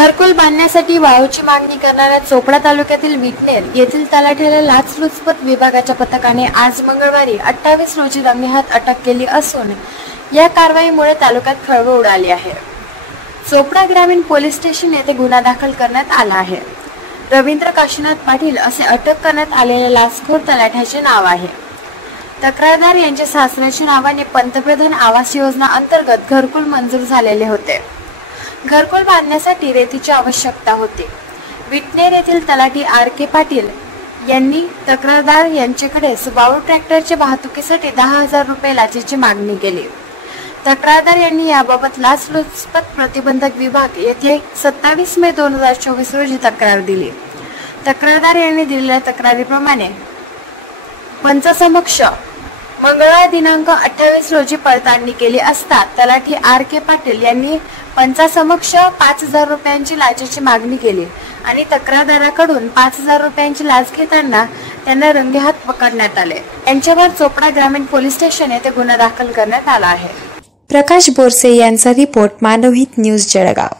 घरकुल बांधण्यासाठी वाळूची मागणी करणाऱ्या चोपडा तालुक्यातील विटनेर येथील तलाठ्याला लाचलुचपत विभागाच्या पथकाने आज मंगळवारी 28 रोजी रंगेहात अटक केली असून या कारवाईमुळे तालुक्यात खळबळ उडाली आहे। चोपडा ग्रामीण पोलीस स्टेशन येथे गुन्हा दाखल करण्यात आला आहे। रवींद्र काशीनाथ पाटील असे अटक करण्यात आलेल्या लाचखोर तलाठ्याचे नाव आहे। तक्रारदार यांच्या सासऱ्याच्या नावाने पंतप्रधान आवास योजना अंतर्गत घरकुल मंजूर झालेले होते। घरकुल बांधण्यासाठी रेतीची आवश्यकता होती। विटनेर येथील तलाठी R.K. पाटील यांनी तक्रारदार यांच्याकडे सुबारू ट्रॅक्टरच्या वाहतुकीसाठी 10,000 रुपये लाचेची मागणी केली। तक्रारदार यांनी याबाबत लाचलुचपत प्रतिबंधक विभाग येथे 27 मे 2024 रोजी तक्रार दिली। तक्रारदार यांनी दिलेल्या तक्रारीप्रमाणे पंचासमक्ष मंगळवार दिनांक 28 रोजी पडताळणी केली असता तलाठी R.K. पाटील यांनी पंचासमक्ष 5,000 रुपयांची लाचेची मागणी केली आणि तक्रारदाराकडून 5,000 रुपयांची लाच घेताना त्यांना रंगेहात पकडण्यात आले। यांच्यावर चोपडा ग्रामीण पोलीस स्टेशन येथे गुन्हा दाखल करण्यात आला आहे। प्रकाश बोरसे यांचा रिपोर्ट, मानवहित न्यूज, जळगाव।